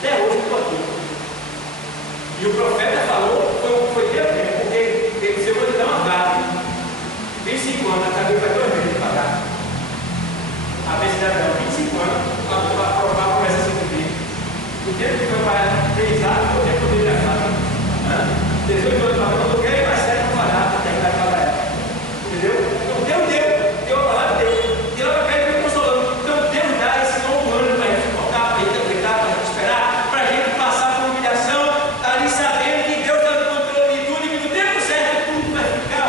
Até hoje eu estou aqui. E o profeta falou, foi Deus mesmo, porque ele disse: eu vou te dar uma data. 25 anos, acabei para 2 meses de pagar. A vez que dá 25 anos, a prova começa a se cumprir. O tempo que foi para realizar, o tempo dele já estava. 18 anos para eu toquei, mas 7 para parar, até que vai pagar ela. Entendeu? Então deu a palavra de Deus. E ela vai cair me consolando. Então Deus dá esse novo ano para a gente suportar, para a gente aplicar, para a gente esperar, para a gente passar por humilhação, ali sabendo que Deus está no controle de tudo e que no tempo certo tudo vai ficar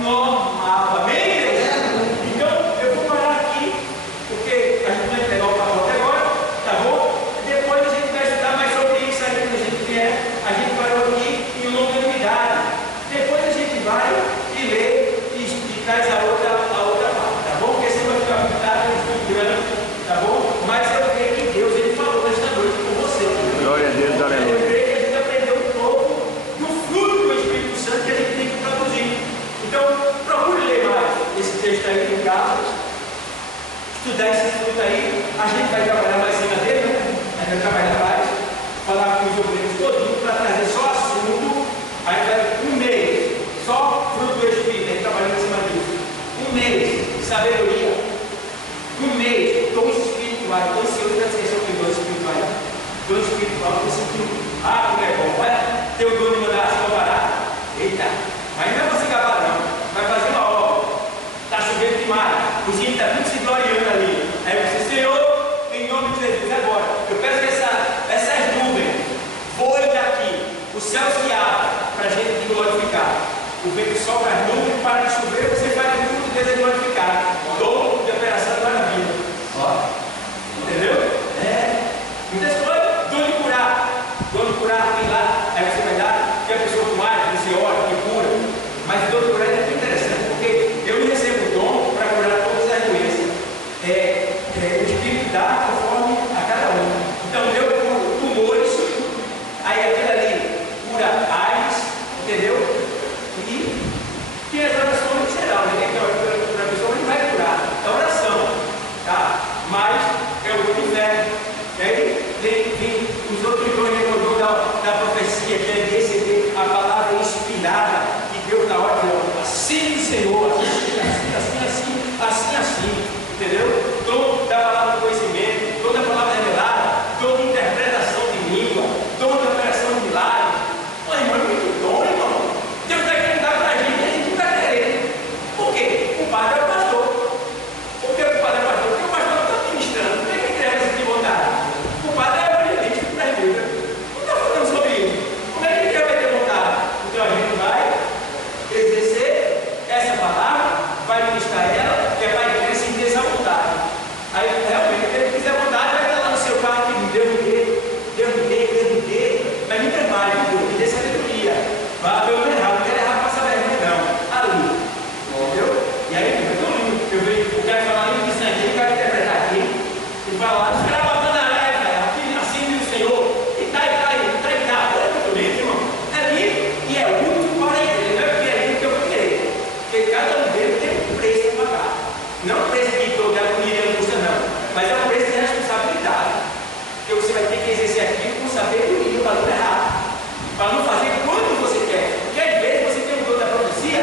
normal. Amém, Deus? Então eu vou parar aqui, porque a gente vai pegar o pacote agora, tá bom? Depois a gente vai estudar mais sobre isso aí quando a gente vier. A gente parou aqui em longanimidade. Depois a gente vai e lê e traz a outra parte, tá bom? Porque senão vai ficar muito tarde, muito grande, tá bom? Mas eu creio que Deus, Ele falou nesta noite com você. Glória a Deus, aleluia. Eu creio que a gente aprendeu um pouco do fruto do Espírito Santo que a gente tem que traduzir. Então, procure ler mais esse texto aí em casa, estudar esse fruto aí. A gente vai trabalhar mais em cima dele, né? A gente vai trabalhar mais, falar com os obreiros todinhos para trazer só assunto. Aí vai um mês, só fruto do Espírito, a gente trabalhando em cima disso. Um mês de sabedoria. Um mês, dons espirituais, estou ansioso para dizer sobre dons espirituais. Dons espirituais, estou sentindo, como é bom, vai ter o dom de mandar assim uma barata. Eita, mas não é para se gabar não, vai fazer uma obra. Está chovendo demais, os índios estão tudo se gloriando ali. Aí você, Senhor, em nome de Jesus, agora, eu peço que essas nuvens voem daqui, o céu se abra, para a gente glorificar. O vento sopra as nuvens, para de chover, você faz tudo, Deus é glorificado. Dom de operação da maravilha. Ó, entendeu? Muitas coisas. Dom de curar, tem lá, aí você vai dar, que a pessoa com ar, você ora, que cura. Mas dom de curar é muito interessante, porque eu recebo o dom para curar todas as doenças. O Espírito dá conforme a cada um. Então eu curo tumores, aí aquele ali cura AIDS, entendeu? E tem as orações em geral, né? Então a pessoa não vai curar, é oração, tá? Mas é o dom de fé. E aí vem os outros dons, né? O dom da profecia, que é receber a palavra inspirada que Deus na hora de assim, Senhor, assim, entendeu? Dom da palavra do conhecimento, dom da palavra revelada, dom de interpretação de língua, dom de operação de milagre. Pô, irmão, é muito dom, irmão. Deus está querendo dar para a gente e a gente não está querendo. Por quê? O padre é o pastor. Por que o padre é o pastor? Porque o pastor não está ministrando. Por que ele quer esse de vontade? O padre é evangelista para a igreja. Não está falando sobre isso. Como é que ele vai ter vontade? Então a gente vai exercer essa palavra, vai ministrar ela, que é para a igreja sentir essa vontade. Aí realmente, se ele quiser vontade, vai estar lá no seu quarto e Deus me dê, mas me trabalhe, me dê sabedoria. Vá pelo errado, não quero errar para saber não. Ali. Entendeu? E aí, eu vejo o cara falar ali, isso aqui, o cara interpretar aqui, e falar, os caras batendo na área, assim diz o Senhor, e tá. Olha muito bem, irmão. É livre e é útil para a igreja, não é porque é livre que eu vou querer. Porque cada um deles tem um preço a pagar. Não um preço que toda a comida não custa, não, mas é um preço de responsabilidade. Porque você vai ter que exercer aquilo com sabedoria, para não errar, para não fazer quando você quer. Porque às vezes você tem um dom da profecia,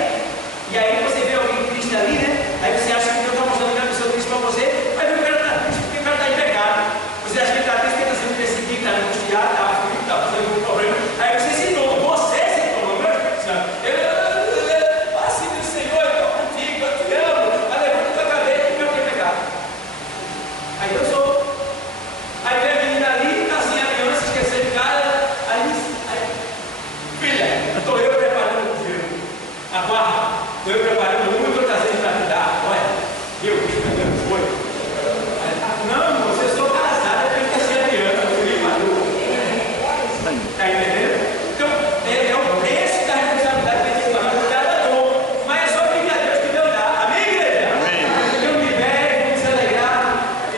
e aí você vê alguém triste ali, né? Aí você acha que Deus está mostrando que a pessoa triste para você, mas o cara está triste porque o cara está em pecado. Você acha que ele está triste porque ele está sendo perseguido, está angustiado, está aflito, está passando algum problema. Aí você se toma, meu Espírito Santo. Assim do Senhor, eu estou contigo, eu te amo. Aí levanta a tua cabeça e não tem pecado. Aí eu sou. Aí vem a menina ali, está assim, a criança esqueceu de cara. Aí filha, estou eu preparando o filho. Aguarda, estou eu preparando.